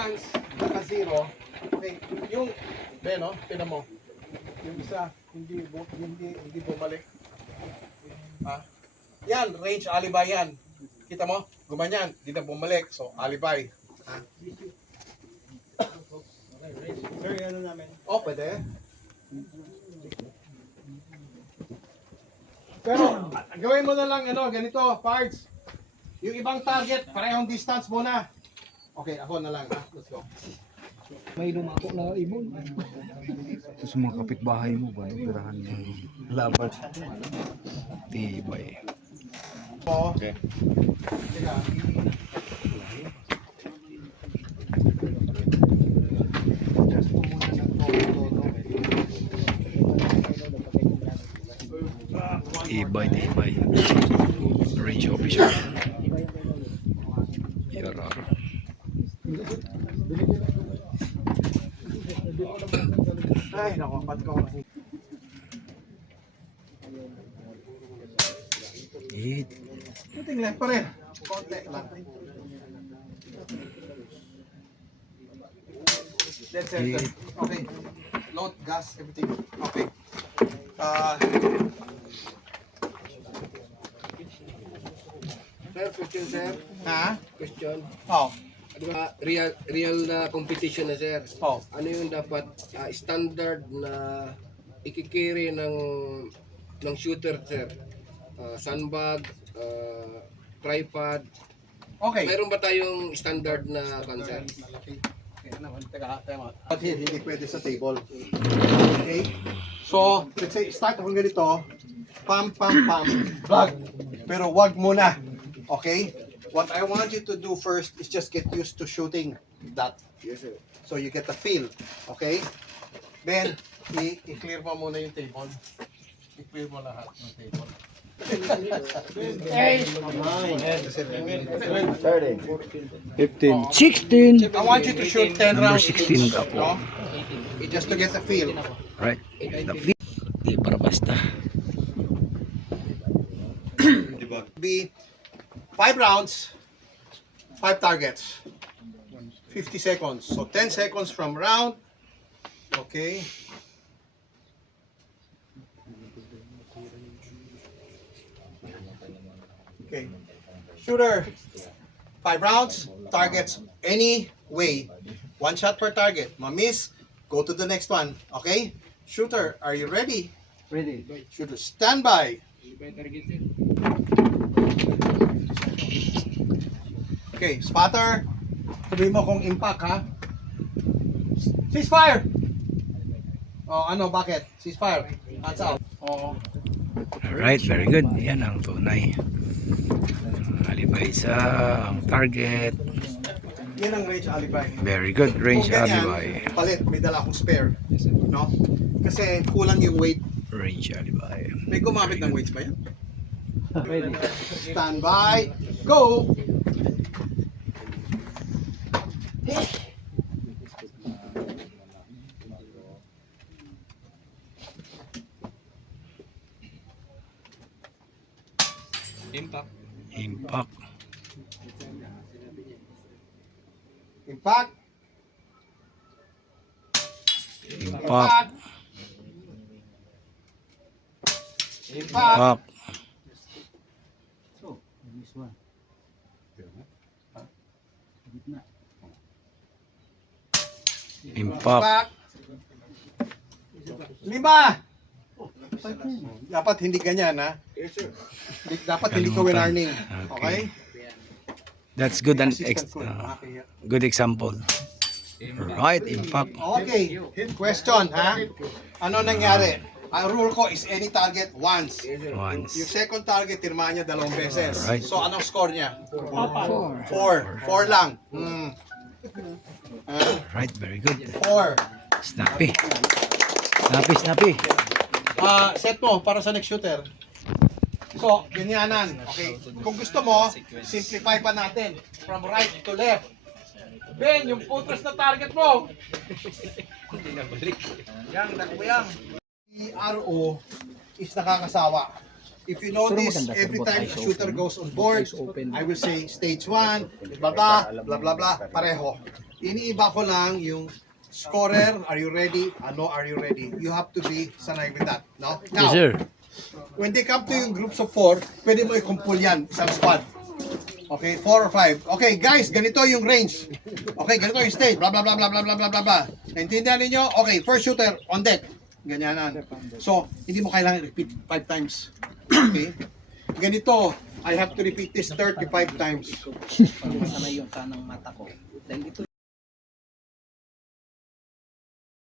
once naka-zero, okay, yung, no, tinan mo, yung isa, hindi bumalik. Yan, range alibi yan. Kita mo, gumanyan, hindi na bumalik. So, alibi. Sir, ano namin? Oh, pwede. Pero, gawin mo na lang, ganito, parts. Yung ibang target, parehong distance muna. Okay, ako na lang. Let's go. May lumako na ibon. Sa mga kapitbahay mo ba, pirahan ng laban. Tibay. Okay. Teka. Tibay. Range officer. Yarar. Ay, naku, pat ko kasi. Kunting left pa rin. Konti lang. Dead center. Okay. Load, gas, everything. Okay. Sir, question sir. Ha? Question. Oh. Real na competition na sir. Oh. Ano yung dapat standard na ikikiri ng shooter sir? Sandbag, tripod. Okay. Mayroon ba tayong standard na concert? Teka. But here, hindi pwede sa table. Okay? So, let's say, start akong ganito. Pam. Vlog. Pero wag muna. Okay? What I want you to do first is just get used to shooting that. Yes sir. So you get the feel. Okay? Then, i-clear mo muna yung table. I-clear mo lahat ng table. 15. 16. I want you to shoot 10 Number rounds 16 each. ako. No? Just to get the feel. Right. The feel. Di para basta. Be 5 rounds, 5 targets, 50 seconds. So 10 seconds from round. Okay. Okay. Shooter, 5 rounds, targets any way. 1 shot per target. Ma-miss, go to the next one. Okay? Shooter, are you ready? Ready. Shooter, stand by. Okay, spotter. Sabihin mo kung impact ha. Ceasefire! Oh, bakit? Ceasefire. Hands out. Oh. Alright, very good. Yan ang tunay. Alibay sa target. Yan ang range alibi. Very good range Kung ganyan, alibi. palit, may dala akong spare. No? Kasi kulang yung weight. Range alibi. May gumamit ng weights ba yan? Ready. Stand by. Go! Impact. Impact. Impact. Impact. Impact. This one. Impact. 5. Dapat hindi ganyan ha. Yes sir. Dapat hindi ko winarning. Okay? That's good and Assistant ko. Okay. good example. Right, impact. Okay. Question ha. Ano nangyari? Ang rule ko is any target once. Yung Once. second target, tirmaan niya 2 beses. Alright. So, anong score niya? 4. 4 lang. Right, very good. 4. Snappy. Snappy. Set mo para sa next shooter. So, ganyanan. Okay. Kung gusto mo, simplify pa natin. From right to left. Ben, yung putras na target mo. Yang, nakubuyang. RO is nakakasawa. if you notice, every time a shooter goes on board, I will say stage 1, blah blah, blah blah blah, pareho. Iniiba ko lang yung scorer, are you ready? Ano, are you ready? You have to be sanay with that, no? Now, Yes, sir. when they come to yung groups of 4, pwede mo i-kumpul yan, isang squad. Okay, 4 or 5. Okay, guys, ganito yung range. Okay, ganito yung stage. Blah, blah, blah, blah, blah, blah, blah, blah, blah. Naintindihan ninyo? Okay, first shooter, on deck. Ganyanan. So, hindi mo kailangan repeat 5 times. Okay? Ganito, I have to repeat this 35 times. Masanay yung kanang mata ko. Dahil ito